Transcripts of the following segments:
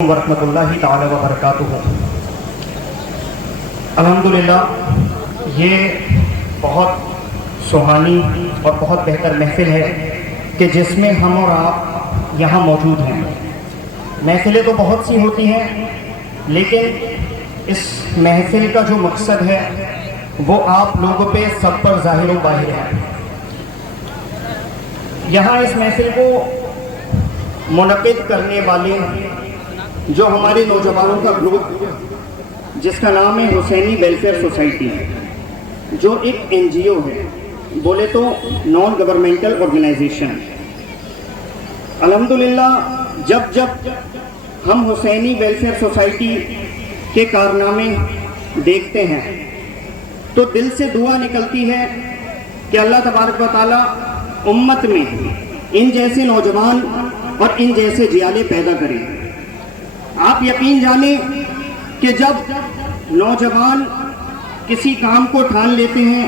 ورحمۃ اللہ تعالی وبرکاتہ۔ الحمدللہ یہ بہت سہانی اور بہت بہتر محفل ہے کہ جس میں ہم اور آپ یہاں موجود ہیں۔ محفلیں تو بہت سی ہوتی ہیں، لیکن اس محفل کا جو مقصد ہے وہ آپ لوگوں پہ سب پر ظاہر و باہر ہے۔ یہاں اس محفل کو منعقد کرنے والے جو ہمارے نوجوانوں کا گروپ جس کا نام ہے حسینی ویلفیئر سوسائٹی، جو ایک NGO ہے، بولے تو نان گورنمنٹل آرگنائزیشن۔ الحمدللہ جب ہم حسینی ویلفیئر سوسائٹی کے کارنامے دیکھتے ہیں تو دل سے دعا نکلتی ہے کہ اللہ تبارک و تعالیٰ امت میں ان جیسے نوجوان اور ان جیسے جیالے پیدا کریں۔ آپ یقین جانیں کہ جب نوجوان کسی کام کو ٹھان لیتے ہیں،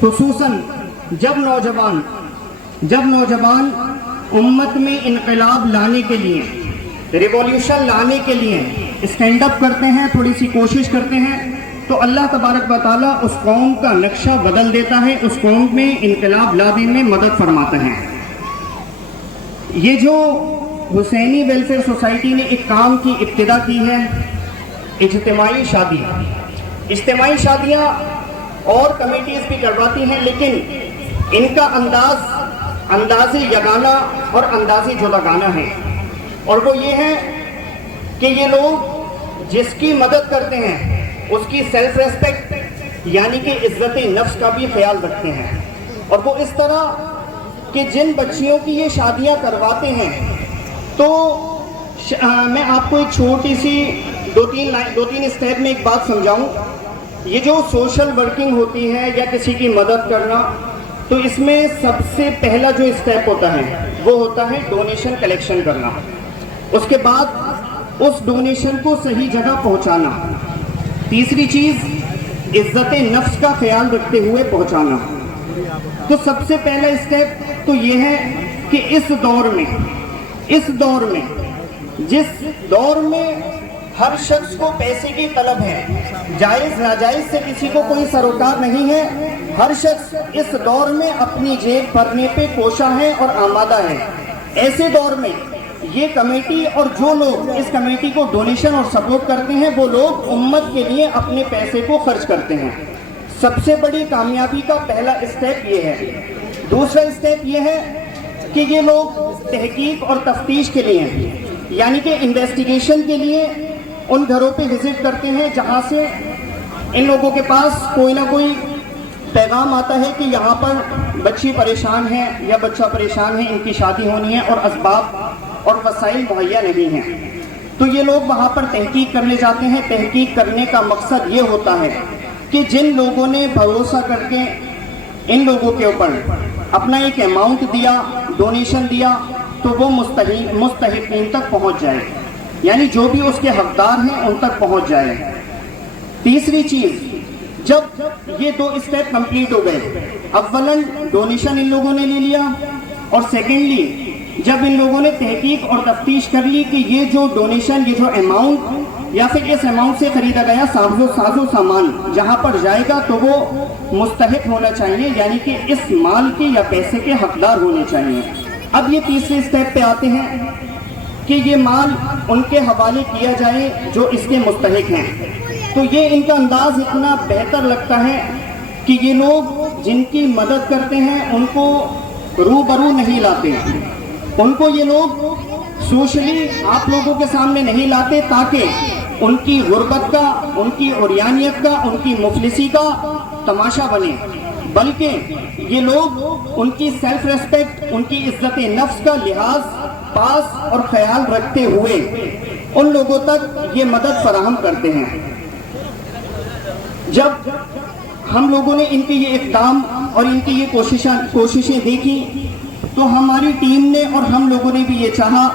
خصوصاً جب نوجوان امت میں انقلاب لانے کے لیے، ریولیوشن لانے کے لیے اسٹینڈ اپ کرتے ہیں، تھوڑی سی کوشش کرتے ہیں، تو اللہ تبارک و تعالیٰ اس قوم کا نقشہ بدل دیتا ہے، اس قوم میں انقلاب لانے میں مدد فرماتا ہے۔ یہ جو حسینی ویلفیئر سوسائٹی نے ایک کام کی ابتدا کی ہے، اجتماعی شادیاں اور کمیٹیز بھی کرواتی ہیں، لیکن ان کا انداز یگانہ اور انداز جداگانہ ہے، اور وہ یہ ہے کہ یہ لوگ جس کی مدد کرتے ہیں اس کی سیلف ریسپیکٹ یعنی کہ عزت نفس کا بھی خیال رکھتے ہیں، اور وہ اس طرح کہ جن بچیوں کی یہ شادیاں کرواتے ہیں تو میں آپ کو ایک چھوٹی سی دو تین اسٹیپ میں ایک بات سمجھاؤں۔ یہ جو سوشل ورکنگ ہوتی ہے یا کسی کی مدد کرنا، تو اس میں سب سے پہلا جو اسٹیپ ہوتا ہے وہ ہوتا ہے ڈونیشن کلیکشن کرنا، اس کے بعد اس ڈونیشن کو صحیح جگہ پہنچانا، تیسری چیز عزت نفس کا خیال رکھتے ہوئے پہنچانا۔ تو سب سے پہلا اسٹیپ تو یہ ہے کہ اس دور میں جس دور میں ہر شخص کو پیسے کی طلب ہے، جائز ناجائز سے کسی کو کوئی سروکار نہیں ہے، ہر شخص اس دور میں اپنی جیب بھرنے پہ کوشاں ہے اور آمادہ ہے۔ ایسے دور میں یہ کمیٹی اور جو لوگ اس کمیٹی کو ڈونیشن اور سپورٹ کرتے ہیں، وہ لوگ امت کے لیے اپنے پیسے کو خرچ کرتے ہیں۔ سب سے بڑی کامیابی کا پہلا اسٹیپ یہ ہے۔ دوسرا اسٹیپ یہ ہے کہ یہ لوگ تحقیق اور تفتیش کے لیے یعنی کہ انویسٹیگیشن کے لیے ان گھروں پہ وزٹ کرتے ہیں جہاں سے ان لوگوں کے پاس کوئی نہ کوئی پیغام آتا ہے کہ یہاں پر بچی پریشان ہے یا بچہ پریشان ہے، ان کی شادی ہونی ہے اور اسباب اور وسائل مہیا نہیں ہیں، تو یہ لوگ وہاں پر تحقیق کرنے جاتے ہیں۔ تحقیق کرنے کا مقصد یہ ہوتا ہے کہ جن لوگوں نے بھروسہ کر کے ان لوگوں کے اوپر اپنا ایک اماؤنٹ دیا، ڈونیشن دیا، تو وہ مستحقین تک پہنچ جائے، یعنی جو بھی اس کے حقدار ہیں ان تک پہنچ جائے۔ تیسری چیز، جب یہ دو اسٹیپ کمپلیٹ ہو گئے، اولاً ڈونیشن ان لوگوں نے لے لیا، اور سیکنڈلی جب ان لوگوں نے تحقیق اور تفتیش کر لی کہ یہ جو ڈونیشن، یہ جو اماؤنٹ یا پھر اس اماؤنٹ سے خریدا گیا ساز و سامان جہاں پر جائے گا تو وہ مستحق ہونا چاہیے، یعنی کہ اس مال کے یا پیسے کے حقدار ہونے چاہیے۔ اب یہ تیسرے اسٹیپ پہ آتے ہیں کہ یہ مال ان کے حوالے کیا جائے جو اس کے مستحق ہیں۔ تو یہ ان کا انداز اتنا بہتر لگتا ہے کہ یہ لوگ جن کی مدد کرتے ہیں ان کو روبرو نہیں لاتے، ان کو یہ لوگ سوشلی آپ لوگوں کے سامنے نہیں لاتے تاکہ ان کی غربت کا، ان کی عریانیت کا، ان کی مفلسی کا تماشا بنے، بلکہ یہ لوگ ان کی سیلف ریسپیکٹ، ان کی عزت نفس کا لحاظ پاس اور خیال رکھتے ہوئے ان لوگوں تک یہ مدد فراہم کرتے ہیں۔ جب ہم لوگوں نے ان کے یہ اقدام اور ان کی یہ کوششیں دیکھی تو ہماری ٹیم نے اور ہم لوگوں نے بھی یہ چاہا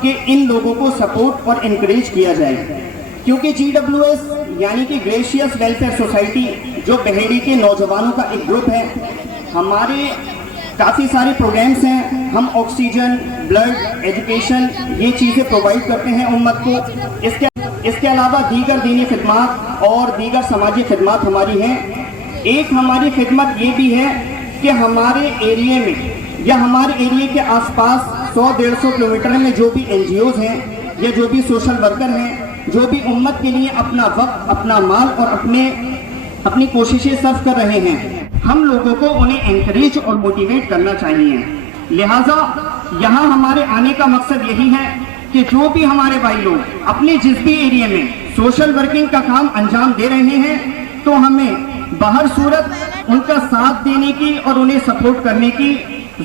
کہ ان لوگوں کو سپورٹ اور انکریج کیا جائے، کیونکہ GWS یعنی کہ گریشیس ویلفیئر سوسائٹی جو بحیری کے نوجوانوں کا ایک گروپ ہے، ہمارے کافی سارے پروگرامس ہیں. ہم آکسیجن, بلڈ, ایجوکیشن یہ چیزیں پرووائڈ کرتے ہیں امت کو. اس کے علاوہ دیگر دینی خدمات اور دیگر سماجی خدمات ہماری ہیں. ایک ہماری خدمت یہ بھی ہے کہ ہمارے ایریے میں یا ہمارے ایریے کے آس پاس 100-150 کلومیٹر میں جو بھی NGOs ہیں یا جو بھی سوشل ورکر ہیں, جو بھی امت کے لیے اپنا وقت, اپنا مال اور اپنی کوششیں صرف کر رہے ہیں, ہم لوگوں کو انہیں انکریج اور موٹیویٹ کرنا چاہیے. لہٰذا یہاں ہمارے آنے کا مقصد یہی ہے کہ جو بھی ہمارے بھائی لوگ اپنے جس بھی ایریے میں سوشل ورکنگ کا کام انجام دے رہے ہیں تو ہمیں بہر صورت ان کا ساتھ دینے کی اور انہیں سپورٹ کرنے کی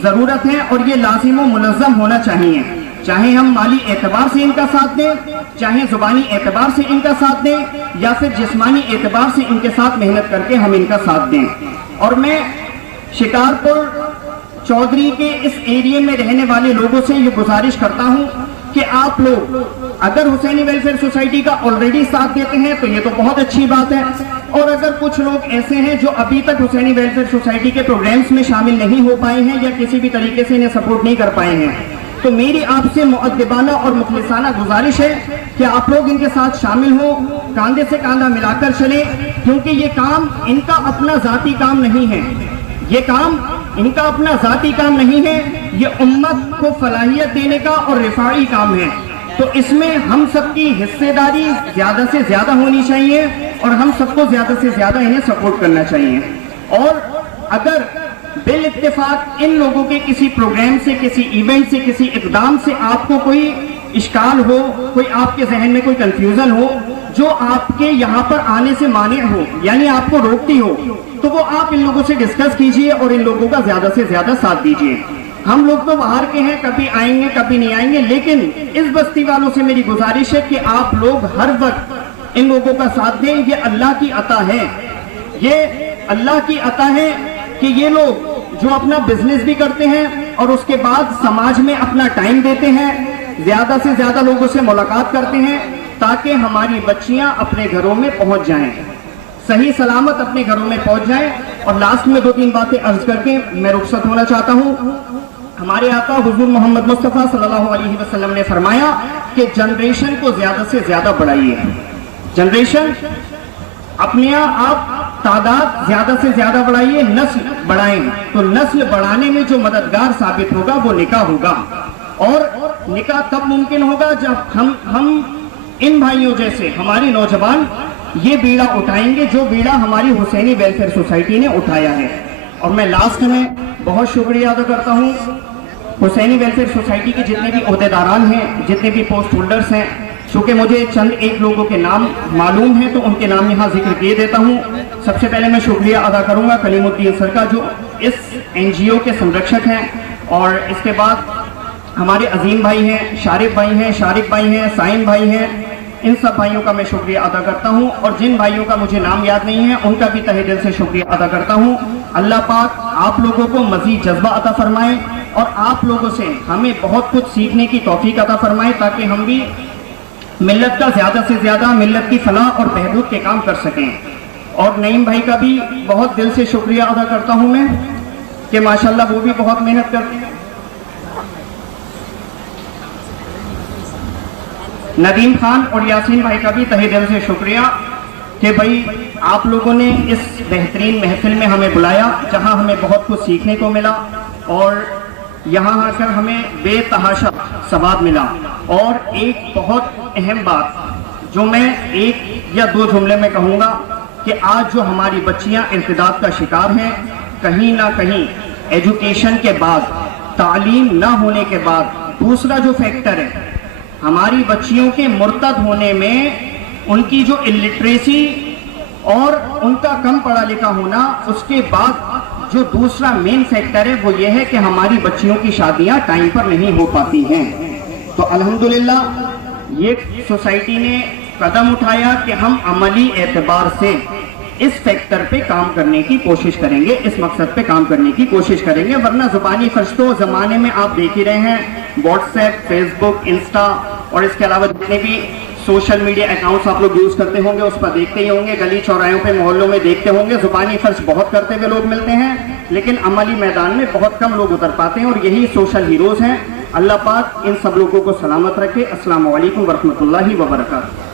ضرورت ہے, اور یہ لازم و ملزم ہونا چاہیے. چاہے ہم مالی اعتبار سے ان کا ساتھ دیں, چاہے زبانی اعتبار سے ان کا ساتھ دیں, یا پھر جسمانی اعتبار سے ان کے ساتھ محنت کر کے ہم ان کا ساتھ دیں. اور میں شکارپور چودھری کے اس ایریے میں رہنے والے لوگوں سے یہ گزارش کرتا ہوں کہ آپ لوگ اگر حسینی ویلفیئر سوسائٹی کا آلریڈی ساتھ دیتے ہیں تو یہ تو بہت اچھی بات ہے, اور اگر کچھ لوگ ایسے ہیں جو ابھی تک حسینی ویلفیئر سوسائٹی کے پروگرامز میں شامل نہیں ہو پائے ہیں یا کسی بھی طریقے سے انہیں سپورٹ نہیں کر پائے ہیں, تو میری آپ سے مؤدبانہ اور مخلصانہ گزارش ہے کہ آپ لوگ ان کے ساتھ شامل ہوں, کاندھے سے کاندھا ملا کر چلیں, کیونکہ یہ کام ان کا اپنا ذاتی کام نہیں ہے. یہ کام ان کا اپنا ذاتی کام نہیں ہے, یہ امت کو فلاحیت دینے کا اور رفاعی کام ہے. تو اس میں ہم سب کی حصے داری زیادہ سے زیادہ ہونی چاہیے اور ہم سب کو زیادہ سے زیادہ انہیں سپورٹ کرنا چاہیے. اور اگر بال اتفاق ان لوگوں کے کسی پروگرام سے, کسی ایونٹ سے, کسی اقدام سے آپ کو کوئی اشکال ہو, کوئی آپ کے ذہن میں کوئی کنفیوژن ہو جو آپ کے یہاں پر آنے سے مانع ہو, یعنی آپ کو روکتی ہو, تو وہ آپ ان لوگوں سے ڈسکس کیجئے اور ان لوگوں کا زیادہ سے زیادہ ساتھ دیجئے. ہم لوگ تو باہر کے ہیں, کبھی آئیں گے کبھی نہیں آئیں گے, لیکن اس بستی والوں سے میری گزارش ہے کہ آپ لوگ ہر وقت ان لوگوں کا ساتھ دیں. یہ اللہ کی عطا ہے, یہ اللہ کی عطا ہے کہ یہ لوگ جو اپنا بزنس بھی کرتے ہیں اور اس کے بعد سماج میں اپنا ٹائم دیتے ہیں, زیادہ سے زیادہ لوگوں سے ملاقات کرتے ہیں تاکہ ہماری بچیاں اپنے گھروں میں پہنچ جائیں, صحیح سلامت اپنے گھروں میں پہنچ جائیں. اور لاسٹ میں 2-3 باتیں عرض کر کے میں رخصت ہونا چاہتا ہوں. ہمارے آقا حضور محمد مصطفیٰ صلی اللہ علیہ وسلم نے فرمایا کہ جنریشن کو زیادہ سے زیادہ بڑھائیے. جنریشن اپنے آپ تعداد زیادہ سے زیادہ بڑھائیے, نسل بڑھائیں. تو نسل بڑھانے میں جو مددگار ثابت ہوگا وہ نکاح ہوگا, اور نکاح تب ممکن ہوگا جب ہم ان بھائیوں جیسے ہماری نوجوان یہ بیڑا اٹھائیں گے جو بیڑا ہماری حسینی ویلفیئر سوسائٹی نے اٹھایا ہے. اور میں لاسٹ میں بہت شکریہ ادا کرتا ہوں حسینی ویلفیئر سوسائٹی کے جتنے بھی عہدیداران ہیں, جتنے بھی پوسٹ ہولڈرز ہیں. چونکہ مجھے چند ایک لوگوں کے نام معلوم ہیں تو ان کے نام یہاں ذکر کیے دیتا ہوں. سب سے پہلے میں شکریہ ادا کروں گا کلیم الدین سر کا جو اس NGO کے سنرکشک ہیں, اور اس کے بعد ہمارے عظیم بھائی ہیں, شارف بھائی ہیں, شارق بھائی ہیں, سائن بھائی ہیں. ان سب بھائیوں کا میں شکریہ ادا کرتا ہوں, اور جن بھائیوں کا مجھے نام یاد نہیں ہے ان کا بھی تہہ دل سے شکریہ ادا کرتا ہوں. اللہ پاک آپ لوگوں کو مزید جذبہ عطا فرمائے اور آپ لوگوں سے ہمیں بہت کچھ سیکھنے کی توفیق عطا فرمائے تاکہ ہم بھی ملت کا زیادہ سے زیادہ ملت کی فلاح اور بہبود کے کام کر سکیں. اور نعیم بھائی کا بھی بہت دل سے شکریہ ادا کرتا ہوں میں کہ ماشاءاللہ وہ بھی بہت محنت کرتے ہیں. ندیم خان اور یاسین بھائی کا بھی تہہ دل سے شکریہ کہ بھائی آپ لوگوں نے اس بہترین محفل میں ہمیں بلایا جہاں ہمیں بہت کچھ سیکھنے کو ملا, اور یہاں آ کر ہمیں بے تحاشا ثواب ملا. اور ایک بہت اہم بات جو میں 1 یا 2 جملے میں کہوں گا کہ آج جو ہماری بچیاں ارتداد کا شکار ہیں, کہیں نہ کہیں ایجوکیشن کے بعد, تعلیم نہ ہونے کے بعد دوسرا جو فیکٹر ہے ہماری بچیوں کے مرتد ہونے میں ان کی جو الٹریسی اور ان کا کم پڑھا لکھا ہونا, اس کے بعد جو دوسرا مین فیکٹر ہے وہ یہ ہے کہ ہماری بچیوں کی شادیاں ٹائم پر نہیں ہو پاتی ہیں. تو الحمدللہ یہ سوسائٹی نے قدم اٹھایا کہ ہم عملی اعتبار سے اس فیکٹر پہ کام کرنے کی کوشش کریں گے, اس مقصد پہ کام کرنے کی کوشش کریں گے. ورنہ زبانی خرچ تو زمانے میں آپ دیکھ ہی رہے ہیں, واٹس ایپ, فیس بک, انسٹا اور اس کے علاوہ جتنے بھی سوشل میڈیا اکاؤنٹس آپ لوگ یوز کرتے ہوں گے اس پر دیکھتے ہی ہوں گے, گلی چوراہوں پہ محلوں میں دیکھتے ہوں گے, زبانی خرچ بہت کرتے ہوئے لوگ ملتے ہیں. لیکن عملی میدان میں بہت کم لوگ اتر پاتے ہیں اور یہی سوشل ہیروز ہیں. اللہ پاک ان سب لوگوں کو سلامت رکھے. السلام علیکم ورحمۃ اللہ وبرکاتہ.